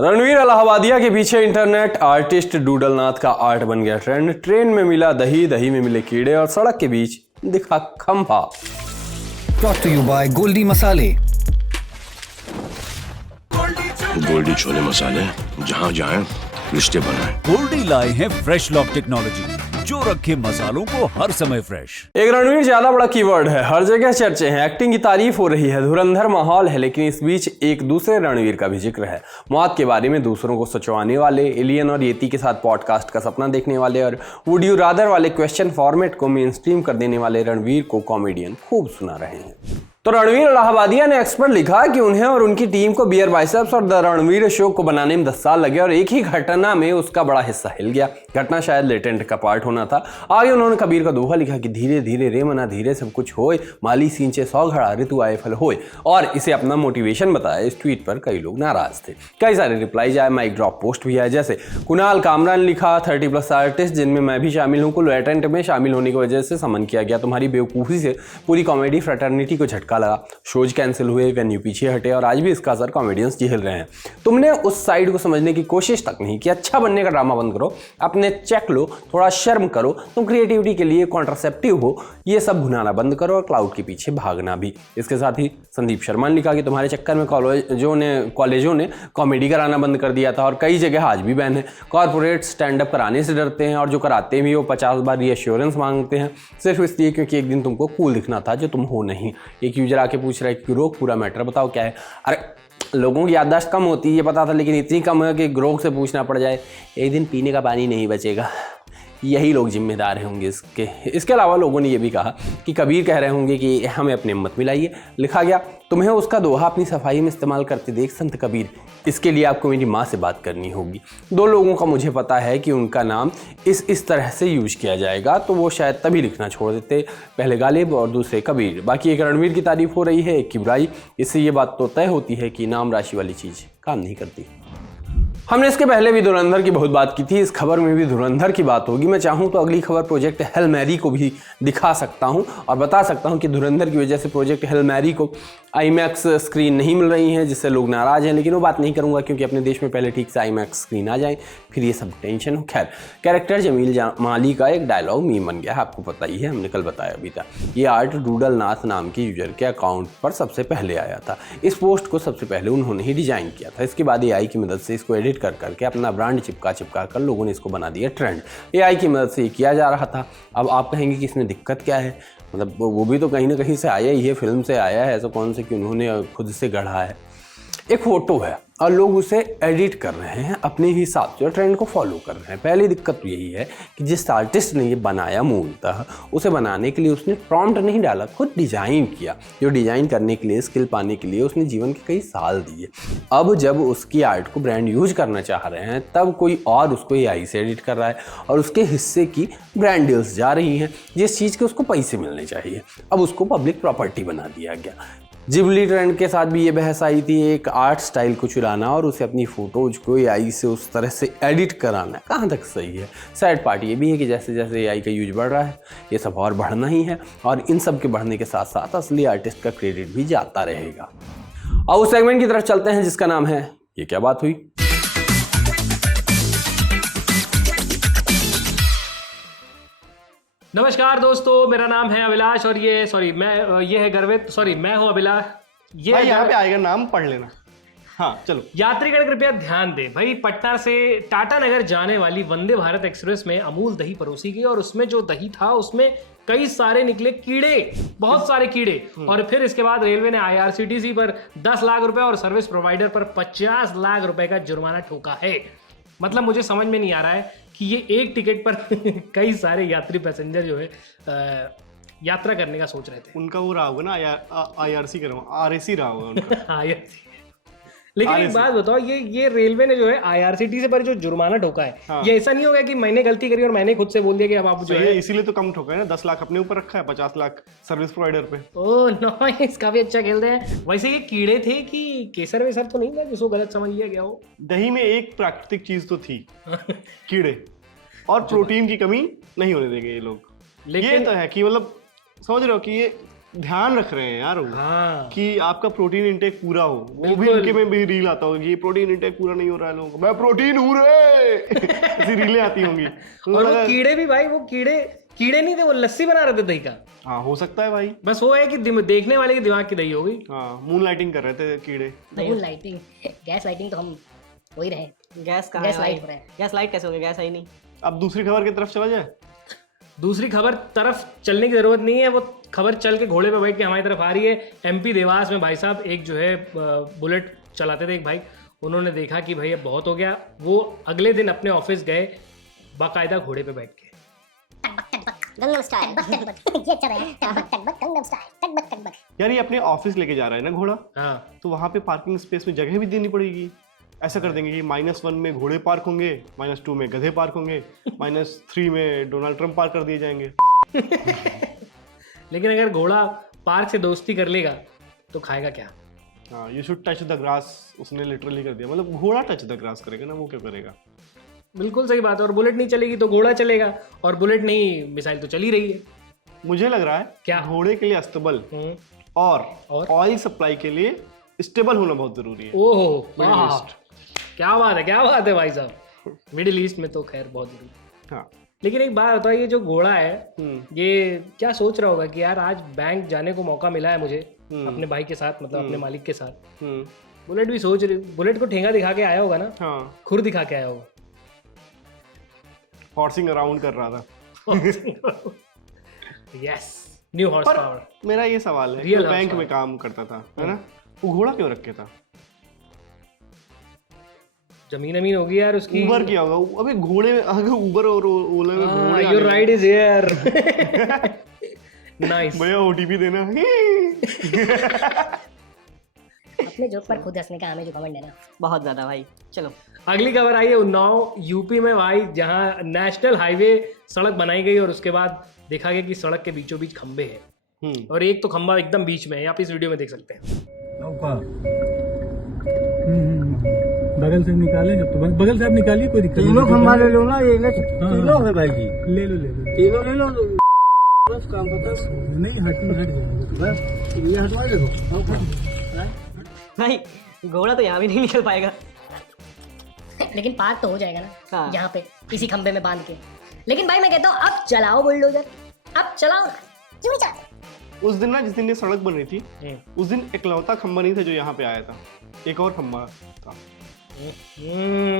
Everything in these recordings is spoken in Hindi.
रणवीर इलाहाबादिया के पीछे इंटरनेट आर्टिस्ट डूडलनाथ का आर्ट बन गया ट्रेंड। ट्रेन में मिला दही, दही में मिले कीड़े और सड़क के बीच दिखा खंभा। Brought to you by Goldy मसाले। गोल्डी छोले मसाले, जहाँ जाएं रिश्ते बनाएं। गोल्डी लाए हैं फ्रेश लॉक टेक्नोलॉजी, जो रखे मसालों को हर समय फ्रेश। एक रणवीर ज्यादा बड़ा कीवर्ड है, हर जगह चर्चे हैं, एक्टिंग की तारीफ हो रही है, धुरंधर माहौल है, लेकिन इस बीच एक दूसरे रणवीर का भी जिक्र है। मौत के बारे में दूसरों को सचवाने वाले, एलियन और येती के साथ पॉडकास्ट का सपना देखने वाले और वुड यू रादर वाले क्वेश्चन फॉर्मेट को मेन स्ट्रीम कर देने वाले रणवीर को कॉमेडियन खूब सुना रहे हैं। तो रणवीर इलाहाबादिया ने एक्सपर्ट लिखा कि उन्हें और उनकी टीम को बियर बाइसेप्स और द रणवीर शो को बनाने में 10 साल लगे और एक ही घटना में उसका बड़ा हिस्सा हिल गया। घटना शायद लेटेंट का पार्ट होना था। आगे उन्होंने कबीर का दोहा लिखा कि धीरे धीरे रे मना धीरे सब कुछ होए, माली सींचे 100 घड़ा ऋतु आए फल होए, और इसे अपना मोटिवेशन बताया। इस ट्वीट पर कई लोग नाराज थे, कई सारे रिप्लाई आए, माइक ड्रॉप पोस्ट भी आए। जैसे कुणाल कामरा ने लिखा 30+ आर्टिस्ट जिनमें मैं भी शामिल हूँ को लेटेंट में शामिल होने की वजह से समन किया गया। तुम्हारी बेवकूफ़ी से पूरी कॉमेडी फ्रेटर्निटी को झटका लगा, शोज कैंसिल हुए, वेन्यू पीछे हटे और आज भी इसका असर कॉमेडियंस झेल रहे हैं। तुमने उस साइड को समझने की कोशिश तक नहीं की। अच्छा बनने का ड्रामा बंद करो, अपने चेक लो, थोड़ा शर्म करो, तुम क्रिएटिविटी के लिए कॉन्ट्रासेप्टिव हो, ये सब भुनाना बंद करो और क्लाउड के पीछे भागना भी। इसके साथ ही संदीप शर्मा ने लिखा कि तुम्हारे चक्कर में कॉलेजों ने कॉमेडी कराना बंद कर दिया था और कई जगह आज भी बैन है। कॉर्पोरेट स्टैंड अप कराने से डरते हैं और जो कराते भी वो 50 बार रीअश्योरेंस मांगते हैं, सिर्फ इसलिए क्योंकि एक दिन तुमको कूल दिखना था जो तुम हो नहीं। एक यूजर आके पूछ रहा है कि ग्रोक पूरा मैटर बताओ क्या है। अरे लोगों की याददाश्त कम होती है ये पता था, लेकिन इतनी कम है कि ग्रोक से पूछना पड़ जाए, एक दिन पीने का पानी नहीं बचेगा। यही लोग जिम्मेदार होंगे इसके। इसके अलावा लोगों ने यह भी कहा कि कबीर कह रहे होंगे कि हमें अपने मत मिलाइए। लिखा गया तुम्हें उसका दोहा अपनी सफाई में इस्तेमाल करते देख संत कबीर, इसके लिए आपको मेरी माँ से बात करनी होगी। 2 लोगों का मुझे पता है कि उनका नाम इस तरह से यूज किया जाएगा, तो वो शायद तभी लिखना छोड़ देते, पहले गालिब और दूसरे कबीर। बाकी एक रणवीर की तारीफ हो रही है, एक की बुराई। इससे ये बात तो तय होती है कि नाम राशि वाली चीज़ काम नहीं करती। हमने इसके पहले भी धुरंधर की बहुत बात की थी, इस खबर में भी धुरंधर की बात होगी। मैं चाहूँ तो अगली खबर प्रोजेक्ट हेल मैरी को भी दिखा सकता हूँ और बता सकता हूँ कि धुरंधर की वजह से प्रोजेक्ट हेल मैरी को आईमैक्स स्क्रीन नहीं मिल रही है, जिससे लोग नाराज हैं। लेकिन वो बात नहीं करूँगा क्योंकि अपने देश में पहले ठीक से आईमैक्स स्क्रीन आ जाए, फिर ये सब टेंशन हो। खैर, कैरेक्टर जमील माली का एक डायलॉग मीम बन गया है, आपको पता ही है, हमने कल बताया भी था। ये आर्ट डूडलनाथ नाम के यूजर के अकाउंट पर सबसे पहले आया था। इस पोस्ट को सबसे पहले उन्होंने ही डिजाइन किया था। इसके बाद एआई की मदद से इसको एडिट कर करके अपना ब्रांड चिपका कर लोगों ने इसको बना दिया ट्रेंड। एआई की मदद से ये किया जा रहा था। अब आप कहेंगे कि इसमें दिक्कत क्या है, मतलब वो भी तो कहीं ना कहीं से आया ही है, फिल्म से आया है, ऐसा कौन से कि उन्होंने खुद से गढ़ा है। एक फोटो है और लोग उसे एडिट कर रहे हैं अपने हिसाब से और ट्रेंड को फॉलो कर रहे हैं। पहली दिक्कत तो यही है कि जिस आर्टिस्ट ने ये बनाया मूलतः उसे बनाने के लिए उसने प्रॉम्प्ट नहीं डाला, खुद डिजाइन किया। जो डिजाइन करने के लिए, स्किल पाने के लिए उसने जीवन के कई साल दिए। अब जब उसकी आर्ट को ब्रांड यूज करना चाह रहे हैं तब कोई और उसको एआई से एडिट कर रहा है और उसके हिस्से की ब्रांड डील्स जा रही हैं, जिस चीज़ के उसको पैसे मिलने चाहिए। अब उसको पब्लिक प्रॉपर्टी बना दिया गया। जिबली ट्रेंड के साथ भी ये बहस आई थी, एक आर्ट स्टाइल को चुराना और उसे अपनी फोटोज को एआई से उस तरह से एडिट कराना कहाँ तक सही है। सैड पार्ट ये भी है कि जैसे जैसे एआई का यूज बढ़ रहा है ये सब और बढ़ना ही है, और इन सब के बढ़ने के साथ साथ असली आर्टिस्ट का क्रेडिट भी जाता रहेगा। अब उस सेगमेंट की तरफ चलते हैं जिसका नाम है ये क्या बात हुई। नमस्कार दोस्तों, मेरा नाम है अभिलाष और ये है गर्वित, मैं हूं अभिलाष। ये भाई यहाँ पे आएगा नाम पढ़ लेना। हाँ चलो। यात्रीगण कृपया ध्यान दें भाई, पटना से टाटा नगर जाने वाली वंदे भारत एक्सप्रेस में अमूल दही परोसी गई और उसमें जो दही था उसमें कई सारे निकले कीड़े, बहुत सारे कीड़े। और फिर इसके बाद रेलवे ने आईआरसीटीसी पर 10 लाख रुपए और सर्विस प्रोवाइडर पर 50 लाख रुपए का जुर्माना ठोका है। मतलब मुझे समझ में नहीं आ रहा है कि ये एक टिकट पर कई सारे यात्री पैसेंजर जो है यात्रा करने का सोच रहे थे। उनका वो रहा होगा ना, आईआरसी करो, आरएसी रहा होगा उनका। आईआरसी। लेकिन एक बात बताओ, ये रेलवे ने जो है आईआरसीटीसी पर जो जुर्माना ठोका है, हाँ। ये ऐसा नहीं होगा कि मैंने गलती करी और मैंने खुद से बोल दिया कि अब आप जो है, इसीलिए तो कम ठोका है ना, 10 लाख अपने ऊपर रखा है, 50 लाख सर्विस प्रोवाइडर पे। ओह नाइस, काफी अच्छा खेल रहे हैं। वैसे ये कीड़े थे कि केसर वेसर तो नहीं था जिसको गलत समझ लिया गया हो? दही में एक प्राकृतिक चीज तो थी, कीड़े, और प्रोटीन की कमी नहीं होने देंगे ये लोग। लेकिन ये तो है कि मतलब समझ रहे हो कि ये ध्यान रख रहे हैं यार वो हाँ कि आपका प्रोटीन इंटेक पूरा हो। वो भी उनके में भी रील आता होगी, ये प्रोटीन इंटेक पूरा नहीं हो रहा है लोगों को, मैं प्रोटीन हूँ रे ऐसी रीलें आती होंगी। तो और वो लगा- कीड़े भी भाई, वो कीड़े नहीं थे, वो लस्सी बना रहे थे दही का। हाँ हो सकता है भाई। बस वो है कि देखने वाले के दिमाग की दही हो गई। हाँ मून लाइटिंग कर रहे थे कीड़े। मून लाइटिंग, गैस लाइटिंग तो हम हो ही रहे हैं। गैस कहाँ गैस है लाइट भाई? हो रहा है। गैस लाइट कैसे हो गया? गैस है ही नहीं। अब दूसरी खबर की तरफ चला जाए। दूसरी खबर तरफ चलने की जरूरत नहीं है, वो खबर चल के घोड़े पे बैठ के हमारी तरफ आ रही है। एमपी देवास में भाई साहब एक जो है बुलेट चलाते थे एक भाई, उन्होंने देखा कि भाई अब बहुत हो गया। वो अगले दिन अपने ऑफिस गए बाकायदा घोड़े पे बैठ के। गंगम स्टाइल ये चल रहा है, टकबक टकबक गंगम स्टाइल, टकबक टकबक। यार ये अपने ऑफिस लेके जा रहा है ना घोड़ा, हाँ तो वहां पे पार्किंग स्पेस में जगह भी देनी पड़ेगी। ऐसा कर देंगे कि -1 में घोड़े पार्क होंगे, -2 में गधे पार्क होंगे, -3 में डोनाल्ड ट्रंप पार्क कर दिए जाएंगे। लेकिन अगर घोड़ा पार्क से दोस्ती कर लेगा तो खाएगा क्या? हाँ you should touch the grass, उसने लिटरली कर दिया। मतलब घोड़ा टच द ग्रास करेगा ना, वो क्या करेगा। बिल्कुल सही बात है। और बुलेट नहीं चलेगी तो घोड़ा चलेगा, और बुलेट नहीं मिसाइल तो चल ही रही है। मुझे लग रहा है क्या? घोड़े के लिए अस्तबल और और ऑयल सप्लाई के लिए स्टेबल होना बहुत जरूरी है। ओहो मिडिल वाह, ईस्ट। क्या बात है भाई साहब। मिडिल ईस्ट में तो खैर बहुत जरूरी है। हाँ लेकिन एक बात बताओ, ये जो घोड़ा है हम्म। ये क्या सोच रहा होगा कि यार आज बैंक जाने को मौका मिला है मुझे अपने भाई के साथ, मतलब अपने मालिक के साथ। बुलेट भी सोच रही, बुलेट को ठेंगा दिखा के आया होगा ना, हाँ खुर दिखा के आया होगा। हॉर्सिंग अराउंड कर रहा था। यस, न्यू हॉर्स पर पावर। मेरा ये सवाल है, Real जो बैंक horsepower। में काम करता था है ना, वो घोड़ा क्यों रखे था? जमीन अमीन होगी यार उसकी। उबर किया होगा। अबे घोड़े में अगर उबर और ओला में घोड़े आ योर गए, राइड इज हियर। नाइस। भैया ओटीपी देना। अपने जोक पर खुद हंसने का हमें जो घमंड है ना। बहुत ज्यादा भाई। चलो अगली खबर आई है उन्नाव यूपी में भाई, जहां नेशनल हाईवे सड़क बनाई गई और उसके बाद देखा गया कि सड़क के बीचों बीच खंबे हैं, और एक तो खंबा एकदम बीच में है। आप इस वीडियो में देख सकते हैं। बगल से निकालेंगे तो बगल से आप निकालिए, कोई दिक्कत नहीं। तीनों खंबा ले लो ना, ये तीनों है भाई जी। ले लो तीनों ले लो, बस काम पता नहीं, हट जाएगा। बस ये हटवा दो। भाई घोड़ा तो यहाँ भी नहीं निकल पाएगा। लेकिन पार्क तो हो जाएगा ना हाँ। यहाँ पे इसी खंबे में बांध के। लेकिन भाई मैं कहता हूँ अब चलाओ बुलडोजर, अब चलाओ ना, क्यों नहीं चलाते? उस दिन ना जिस दिन ये सड़क बन रही थी, उस दिन इकलौता खंबा नहीं था जो यहाँ पे आया था, एक और खंबा था।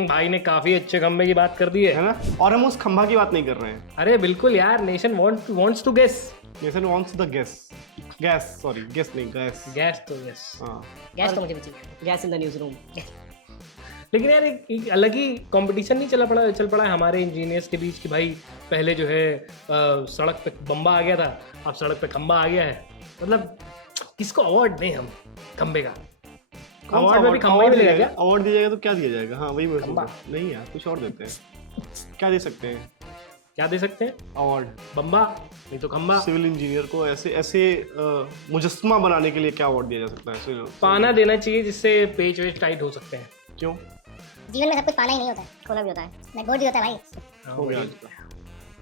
भाई ने काफी अच्छे खंबे की बात कर दी है है ना। और हम उस खंबा की बात नहीं कर रहे हैं। अरे बिल्कुल यार, nation wants to guess. Nation wants the gas sorry guess नहीं गैस। गैस तो यस। हाँ गैस तो मुझे भी चाहिए। Gas in the newsroom. लेकिन यार एक अलग ही कंपटीशन नहीं चल पड़ा है हमारे इंजीनियर्स के बीच कि भाई पहले जो है सड़क पे बम्बा आ गया था, अब सड़क पे खंबा आ गया है। मतलब किसको अवार्ड दें हम खंबे का? अवार्ड में भी खंबा ही मिलेगा क्या? अवार्ड दिया जाएगा तो क्या दिया जाएगा? हाँ वही मैं खंबा। सोच रहा। नहीं यार कुछ और देते हैं। क्या दे सकते हैं क्या दे सकते हैं? अवार्ड? बम्बा नहीं तो खंबा। सिविल इंजीनियर को ऐसे ऐसे मुजस्समा बनाने के लिए क्या अवार्ड दिया जा सकता है? पाना देना चाहिए जिससे पेच वेच टाइट हो सकते हैं। क्यों? जीवन में सब कुछ पाना ही नहीं होता है, खोना भी होता है, नहीं गोद भी होता है भाई। हो गया।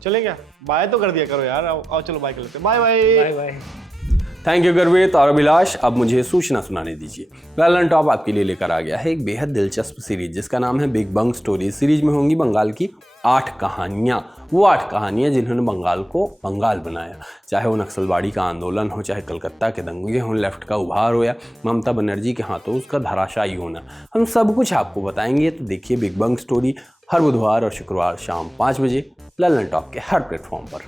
चले क्या? बाय तो कर दिया करो यार। आओ चलो बाय कर लेते हैं। Bye bye. Bye bye. Thank you Garvit और अभिलाष। अब मुझे सूचना सुनाने दीजिए। ललन टॉप आपके लिए लेकर आ गया है एक बेहद दिलचस्प सीरीज जिसका नाम है बिग बंग स्टोरी। सीरीज में होंगी बंगाल की 8 कहानियाँ, वो 8 कहानियाँ जिन्होंने बंगाल को बंगाल बनाया। चाहे वो नक्सलवाड़ी का आंदोलन हो, चाहे कलकत्ता के दंगे हों, लेफ्ट का उभार हो, या ममता बनर्जी के हाथों उसका धराशायी होना, हम सब कुछ आपको बताएंगे। तो देखिए बिग बंग स्टोरी हर बुधवार और शुक्रवार शाम 5 बजे ललन टॉप के हर प्लेटफॉर्म पर।